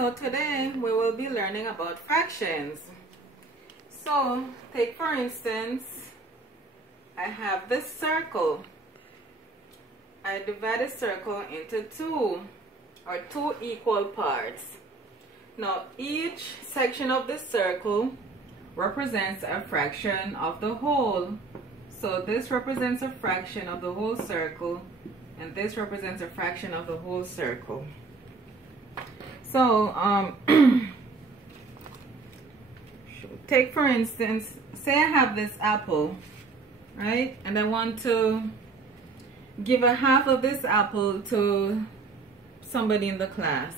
So today we will be learning about fractions. So take for instance, I have this circle. I divide a circle into two equal parts. Now each section of this circle represents a fraction of the whole. So this represents a fraction of the whole circle, and this represents a fraction of the whole circle. So take for instance, say I have this apple, right? And I want to give a half of this apple to somebody in the class.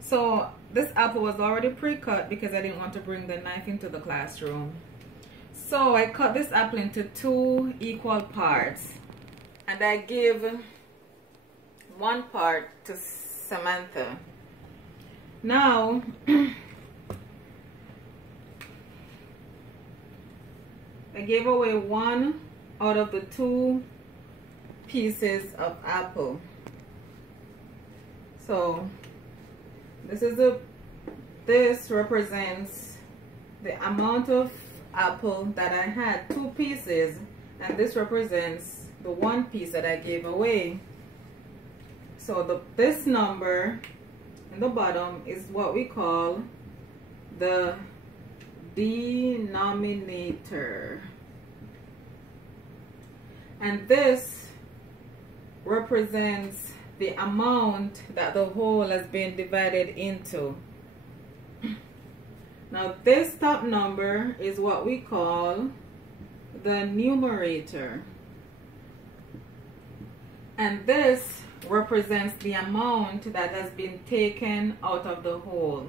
So this apple was already pre-cut because I didn't want to bring the knife into the classroom. So I cut this apple into two equal parts, and I give one part to Samantha. Now I gave away one out of the two pieces of apple. So this represents the amount of apple that I had, two pieces, and this represents the one piece that I gave away. So this number in the bottom is what we call the denominator, and this represents the amount that the whole has been divided into. Now this top number is what we call the numerator, and this represents the amount that has been taken out of the whole.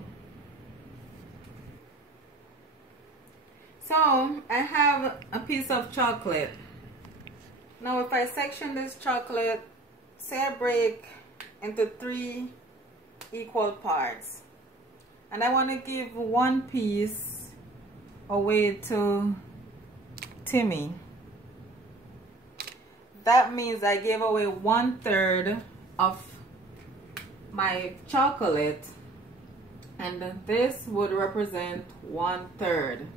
So I have a piece of chocolate. Now if I section this chocolate, say I break into three equal parts, and I want to give one piece away to Timmy. That means I gave away 1/3 of my chocolate, and this would represent 1/3.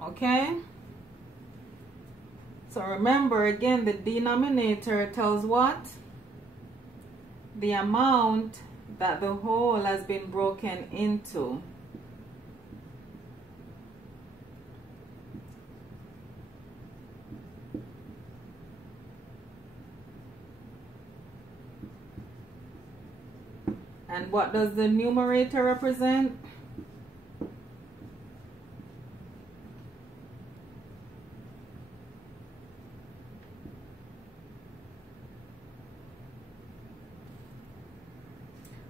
Okay? So remember again, the denominator tells what? The amount that the whole has been broken into. And what does the numerator represent?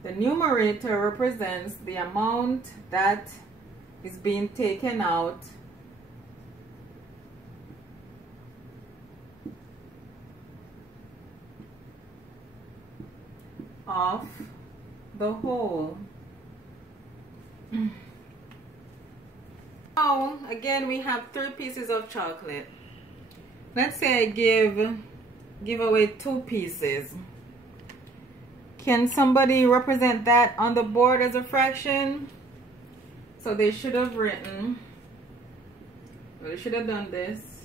The numerator represents the amount that is being taken out of the whole. Now again, we have three pieces of chocolate. Let's say I give away two pieces. Can somebody represent that on the board as a fraction? So they should have written, or they should have done this,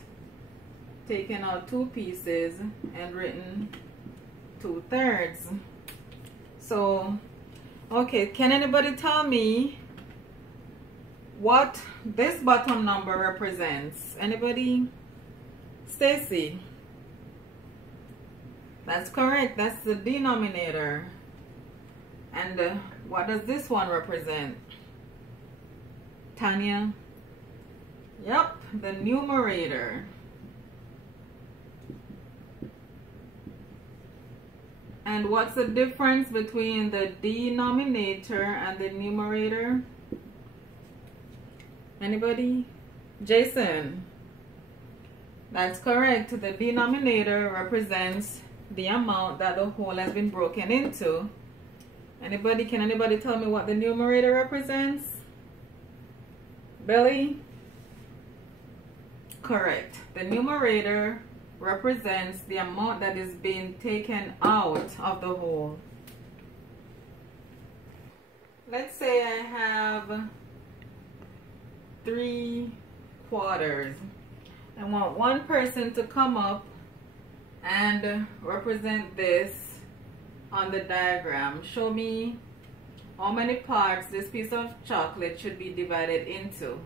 taken out two pieces and written 2/3. So, okay, can anybody tell me what this bottom number represents? Anybody? Stacy? That's correct. That's the denominator. And what does this one represent? Tanya? Yep, the numerator. And what's the difference between the denominator and the numerator? Anybody? Jason? That's correct. The denominator represents the amount that the whole has been broken into. Anybody? Can anybody tell me what the numerator represents? Billy? Correct. The numerator represents the amount that is being taken out of the whole. let's say I have 3/4. I want one person to come up and represent this on the diagram. Show me how many parts this piece of chocolate should be divided into.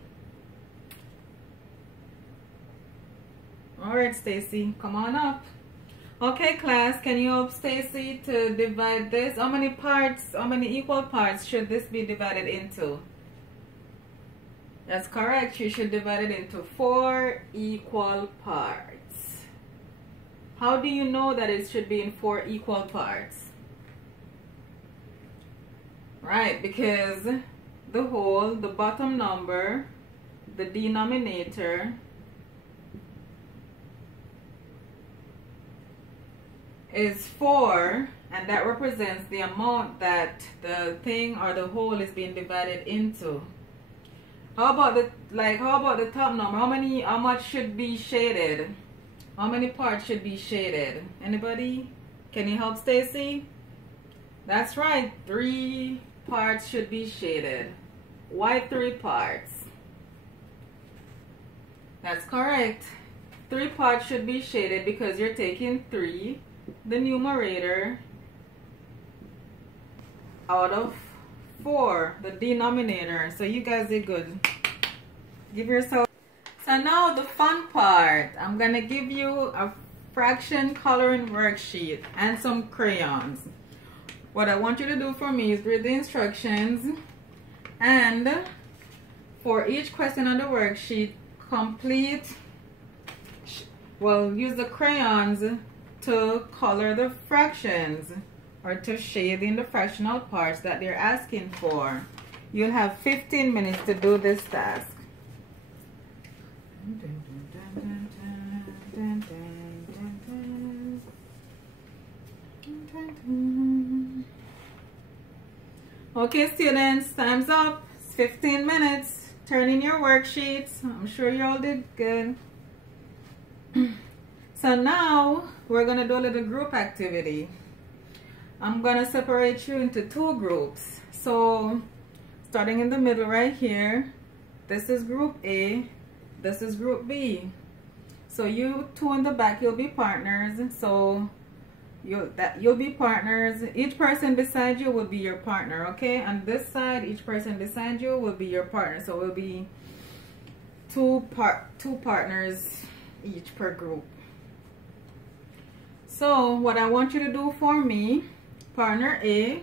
All right, Stacy, come on up. Okay, class, can you help Stacy to divide this? How many parts, how many equal parts should this be divided into? That's correct. You should divide it into 4 equal parts. How do you know that it should be in 4 equal parts? Right, because the whole, the bottom number, the denominator, is 4, and that represents the amount that the thing or the whole is being divided into. How about the top number? How much should be shaded? How many parts should be shaded? Anybody? Can you help Stacy? That's right, 3 parts should be shaded. Why 3 parts? That's correct. 3 parts should be shaded because you're taking 3, the numerator, out of 4, the denominator. So you guys did good. Give yourself. So now the fun part. I'm gonna give you a fraction coloring worksheet and some crayons. What I want you to do for me is read the instructions, and for each question on the worksheet, use the crayons to color the fractions or to shade in the fractional parts that they're asking for. You'll have 15 minutes to do this task. Okay, students, time's up. It's 15 minutes. Turn in your worksheets. I'm sure you all did good. So now we're going to do a little group activity. I'm going to separate you into 2 groups. So starting in the middle right here, this is group A, this is group B. So you 2 in the back, you'll be partners. So you'll be partners. Each person beside you will be your partner, okay? On this side, each person beside you will be your partner. So we'll be two partners each per group. So what I want you to do for me, partner A, I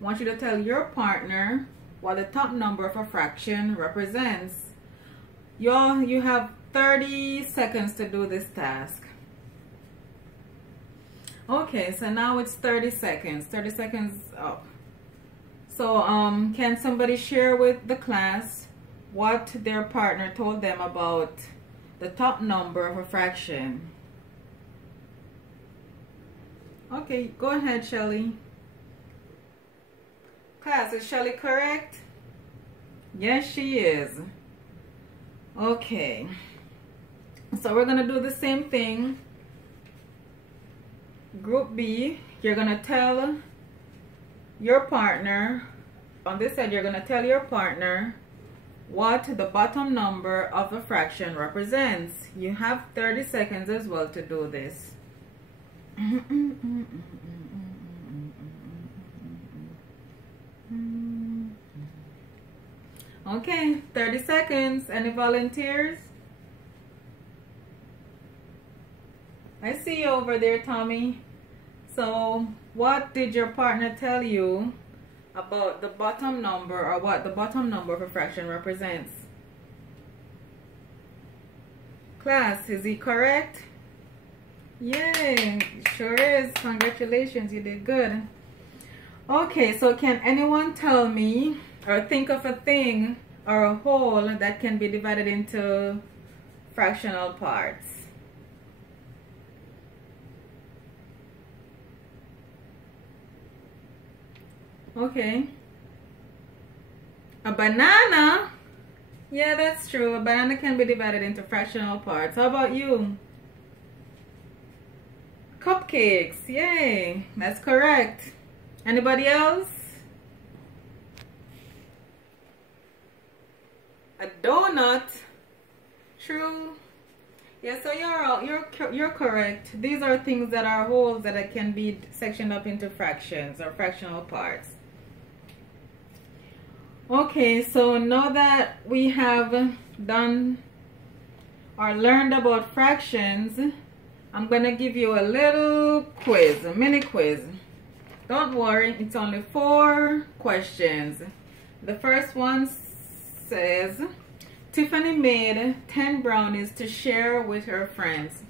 want you to tell your partner what the top number of a fraction represents. You have 30 seconds to do this task. Okay, so now it's 30 seconds. 30 seconds up. So can somebody share with the class what their partner told them about the top number of a fraction? Okay, go ahead, Shelly. Class, is Shelly correct? Yes, she is. Okay. So we're going to do the same thing. Group B, you're going to tell your partner, on this side, you're going to tell your partner what the bottom number of a fraction represents. You have 30 seconds as well to do this. Okay, 30 seconds. Any volunteers? I see you over there, Tommy. So, what did your partner tell you about the bottom number, or what the bottom number of a fraction represents? Class, is he correct? Yay, sure is. Congratulations, you did good. Okay, so can anyone tell me or think of a thing or a whole that can be divided into fractional parts? Okay. A banana? Yeah, that's true. A banana can be divided into fractional parts. How about you? Cupcakes. Yay. That's correct. Anybody else? a donut. True. Yeah, so you're correct. These are things that are wholes that can be sectioned up into fractions or fractional parts. Okay, so now that we have done or learned about fractions, I'm gonna give you a little quiz, a mini quiz. Don't worry, it's only 4 questions. The first one says, Tiffany made 10 brownies to share with her friends.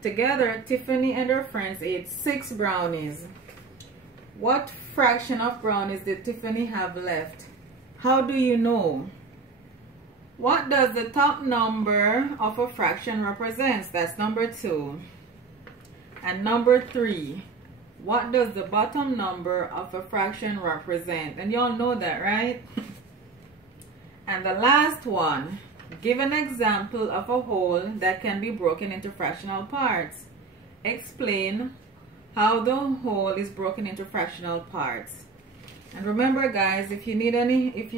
Together, Tiffany and her friends ate 6 brownies. What fraction of brownies did Tiffany have left? How do you know? What does the top number of a fraction represent? That's number 2. And number 3, what does the bottom number of a fraction represent? And you all know that, right? And the last one, give an example of a whole that can be broken into fractional parts. Explain how the whole is broken into fractional parts. And remember, guys, if you need if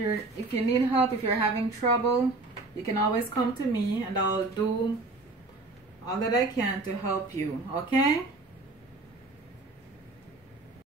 you need help, if you're having trouble, you can always come to me and I'll do all that I can to help you, okay?